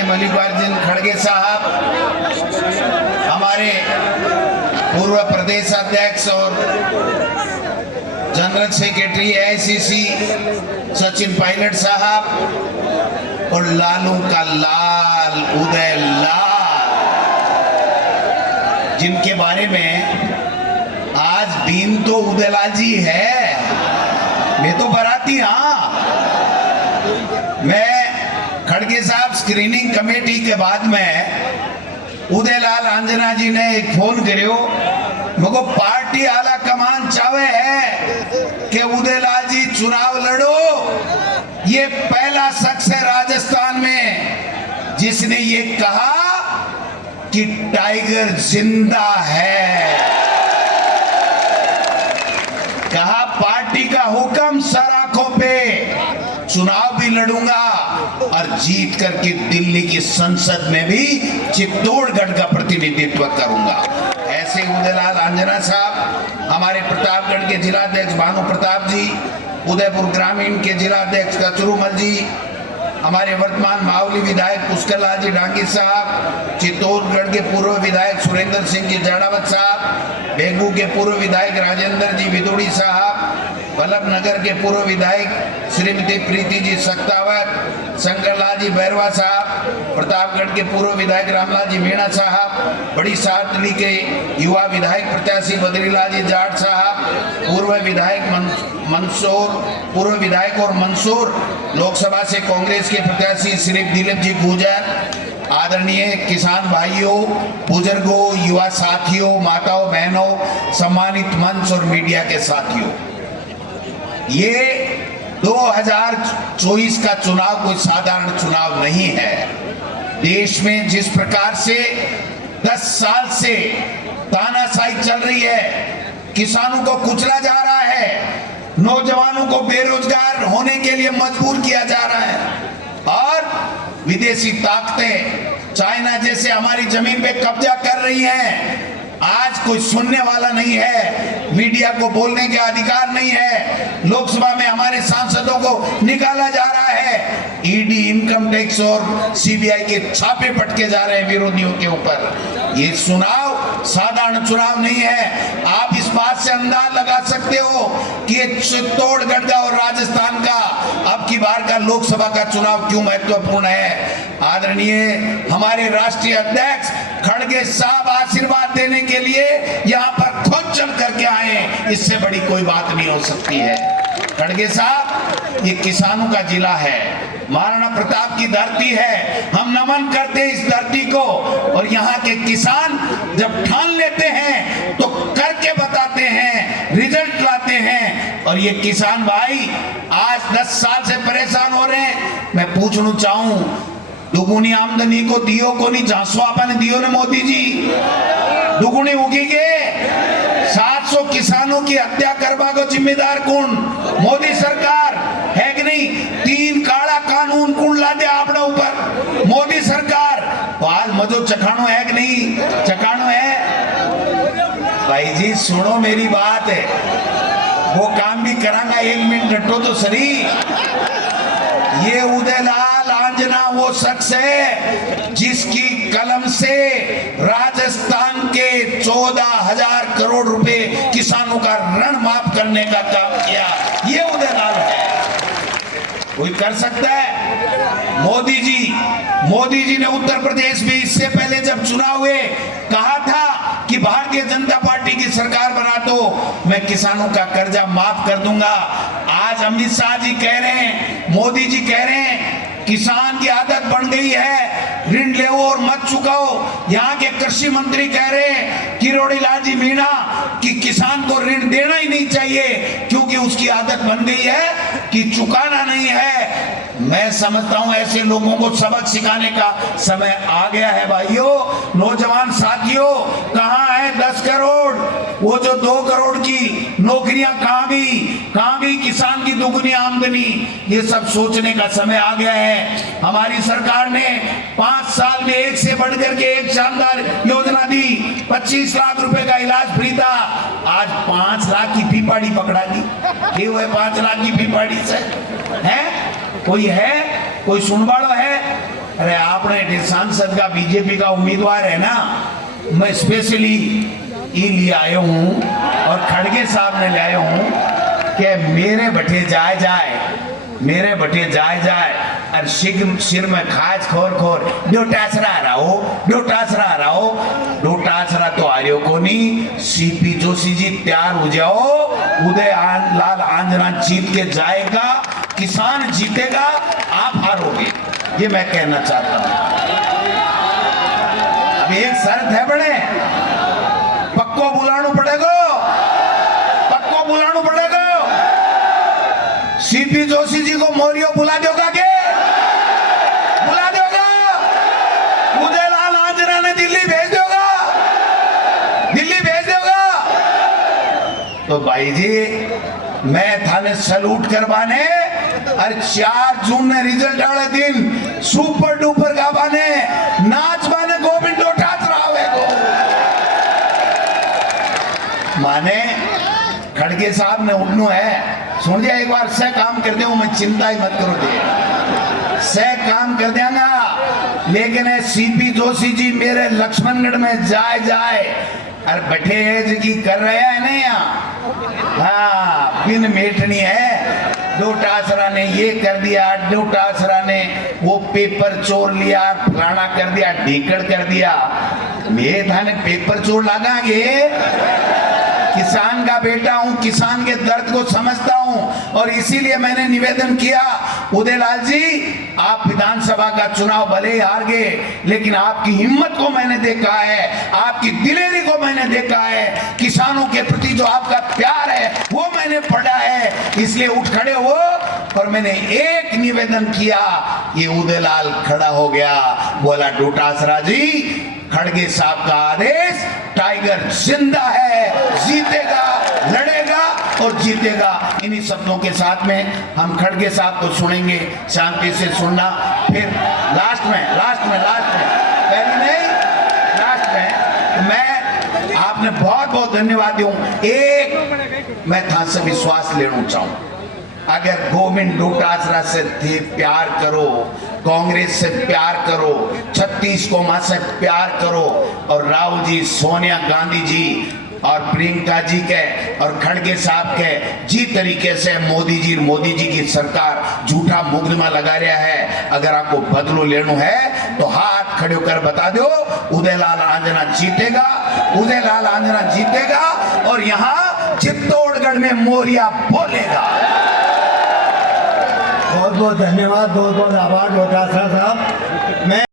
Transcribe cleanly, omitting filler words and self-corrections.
आदरणीय मल्लिकार्जुन खड़गे साहब, हमारे पूर्व प्रदेश अध्यक्ष और general secretary AICC Sachin Pilot साहब और लालू का लाल उदय लाल, जिनके बारे में आज बीन तो उदयलाल जी है, मैं तो बराती। हाँ, मैं खड़गे साहब स्क्रीनिंग कमेटी के बाद में उदयलाल आंजना जी ने एक फोन करियो, मुझको पार्टी आला कमान चावे है कि उदयलाल जी चुनाव लड़ो। ये पहला शख्स है राजस्थान में जिसने ये कहा कि टाइगर जिंदा है। कहा पार्टी का हुक्म सर आंखों पे, चुनाव भी लड़ूंगा और जीत करके दिल्ली की संसद में भी चित्तौड़गढ़ का प्रतिनिधित्व करूंगा। ऐसे उदयलाल आंजना साहब, हमारे प्रतापगढ़ के जिलाध्यक्ष भानु प्रताप जी, उदयपुर ग्रामीण के जिलाध्यक्ष कचरूमल जी, हमारे वर्तमान मावली विधायक पुष्कर लाल जी डांगी साहब, चित्तौड़गढ़ के पूर्व विधायक सुरेंद्र सिंह जी जड़ावत साहब, बेगू के पूर्व विधायक राजेंद्र जी विदुड़ी साहब, बल्लभ नगर के पूर्व विधायक श्रीमती प्रीति जी सक्तावत, शंकरलाल जी बैरवा साहब, प्रतापगढ़ के पूर्व विधायक रामलाल जी मीणा साहब, बड़ी सातली के युवा विधायक प्रत्याशी बद्रीलाल जी जाट साहब, पूर्व विधायक मंसूर, पूर्व विधायक और मंसूर लोकसभा से कांग्रेस के प्रत्याशी श्री दिलीप जी गुर्जर, आदरणीय किसान भाइयों, बुजुर्गों, युवा साथियों, माताओं बहनों, सम्मानित मंच और मीडिया के साथियों, ये 2024 का चुनाव कोई साधारण चुनाव नहीं है। देश में जिस प्रकार से 10 साल से तानाशाही चल रही है, किसानों को कुचला जा रहा है, नौजवानों को बेरोजगार होने के लिए मजबूर किया जा रहा है और विदेशी ताकतें चाइना जैसे हमारी जमीन पे कब्जा कर रही हैं। आज कोई सुनने वाला नहीं है, मीडिया को बोलने का अधिकार नहीं है, लोकसभा में हमारे सांसदों को निकाला जा रहा है, ईडी, इनकम टैक्स और सीबीआई के छापे पटके जा रहे हैं विरोधियों के ऊपर। ये चुनाव साधारण चुनाव नहीं है। आप इस बात से अंदाज लगा सकते हो कि ये चित्तौड़गढ़ का और राजस्थान का अब की बार का लोकसभा का चुनाव क्यों महत्वपूर्ण है। आदरणीय हमारे राष्ट्रीय अध्यक्ष खड़गे साहब आशीर्वाद देने के लिए यहाँ पर खुद चल करके आए, इससे बड़ी कोई बात नहीं हो सकती है। खड़गे साहब, ये किसानों का जिला है, महाराणा प्रताप की धरती है, हम नमन करते हैं इस धरती को। और यहाँ के किसान जब ठान लेते हैं तो करके बताते हैं, रिजल्ट लाते हैं। और ये किसान भाई आज 10 साल से परेशान हो रहे हैं। मैं पूछना चाहूं, दुगुनी आमदनी को दियो को नहीं झांसो आपने दियो ने मोदी जी, दुगुनी उगी के 700 किसानों की हत्या करवा को जिम्मेदार कौन? मोदी सरकार है कि नहीं? 3 काला कानून कौन ला दे आपने ऊपर? मोदी सरकार। तो आज मजो चखानो है कि नहीं? चखानो है भाई जी, सुनो मेरी बात है, वो काम भी करांगा, 1 मिनट डटो तो सही। ये उदयलाल आंजना वो शख्स है जिसकी कलम से राजस्थान के 14,000 करोड़ रुपए किसानों का ऋण माफ करने का काम किया। ये उदयलाल है, कोई कर सकता है? मोदी जी ने उत्तर प्रदेश में इससे पहले जब चुनाव हुए कहा था कि भारतीय जनता पार्टी की सरकार बना दो, मैं किसानों का कर्जा माफ कर दूंगा। आज अमित शाह जी कह रहे हैं, मोदी जी कह रहे हैं, किसान की आदत बन गई है ऋण ले और मत चुकाओ। यहाँ के कृषि मंत्री कह रहे हैं किरोड़ीलाल जी मीणा कि किसान को ऋण देना ही नहीं चाहिए क्योंकि उसकी आदत बन गई है कि चुकाना नहीं है। मैं समझता हूं ऐसे लोगों को सबक सिखाने का समय आ गया है। भाइयों, नौजवान साथियों, कहां है 10 करोड़? वो जो 2 करोड़ की नौकरियां कहां गई? किसान की दुगनी आमदनी? ये सब सोचने का समय आ गया है। हमारी सरकार ने 5 साल में एक से बढ़कर के एक शानदार योजना दी। 25 लाख रुपए का इलाज फ्री था, आज 5 लाख की फीपाड़ी पकड़ा दी। क्यों है 5 लाख की फीपाड़ी से? है कोई सुनवाड़ो है? अरे आपने सांसद का बीजेपी का उम्मीदवार है ना, मैं स्पेशली ये लिए आया हूँ और खड़गे साहब ने ले आया हूँ कि मेरे बटे मेरे बटे जाए और सिर में खाज खोर डोटासरा रहो तो आर्यो को नहीं। सीपी जोशी जी तैयार हो जाओ, उदय लाल आंजना जीत के जाएगा, किसान जीतेगा, आप हारोगे, ये मैं कहना चाहता हूं। अब एक शर्त है बड़े, पक्को बुलाना पड़ेगा, सीपी जोशी जी को मोरियो बुला दोगा के उदय लाल आंजना ने दिल्ली भेज दोगा। तो भाई जी मैं थाने सलूट करवाने और 4 जून ने रिजल्ट वाले दिन सुपर डुपर गावाने नाच बाने गोविंद डोटात रहा को माने खड़गे साहब ने उठनू है। सुन दिया, एक बार से काम कर दे, मैं चिंता ही मत करो दे, से काम कर देंगा। लेकिन सीपी जोशी जी मेरे लक्ष्मणगढ़ में जाए और बैठे की कर रहे हैं नहीं यहाँ, हाँ पिन मेटनी है। डोटासरा ने ये कर दिया, डोटासरा ने वो पेपर चोर लिया, फलाना कर दिया, ढीकड़ कर दिया। मैं थाने पेपर चोर लगागे, किसान का बेटा हूं, किसान के दर्द को समझता हूं और इसीलिए मैंने निवेदन किया, उदयलाल जी आप विधानसभा का चुनाव भले ही हार गए, लेकिन आपकी हिम्मत को मैंने देखा है, आपकी दिलेरी को मैंने देखा है, किसानों के प्रति जो आपका प्यार है वो मैंने पढ़ा है, इसलिए उठ खड़े हो और मैंने एक निवेदन किया। ये उदयलाल खड़ा हो गया, बोला डोटासरा जी खड़गे साहब का आदेश, टाइगर जिंदा है, जीतेगा, लड़ेगा और जीतेगा। इन्हीं शब्दों के साथ में हम खड़गे साहब को सुनेंगे, शांति से सुनना, फिर लास्ट में पहले नहीं, लास्ट में मैं आपने बहुत धन्यवाद दूं। एक मैं था से विश्वास लेना चाहूं, अगर गोविंद डोटासरा से प्यार करो, कांग्रेस से प्यार करो, 36 कौमा से प्यार करो और राहुल जी, सोनिया गांधी जी और प्रियंका जी के और खड़गे साहब के जी तरीके से मोदी जी की सरकार झूठा मुकदमा लगा रहा है, अगर आपको बदलो लेना है तो हाथ खड़े होकर बता दो, उदयलाल आंजना जीतेगा और यहाँ चित्तौड़गढ़ में मोरिया बोलेगा। बहुत धन्यवाद, बहुत आभार डोटासरा साहब। मैं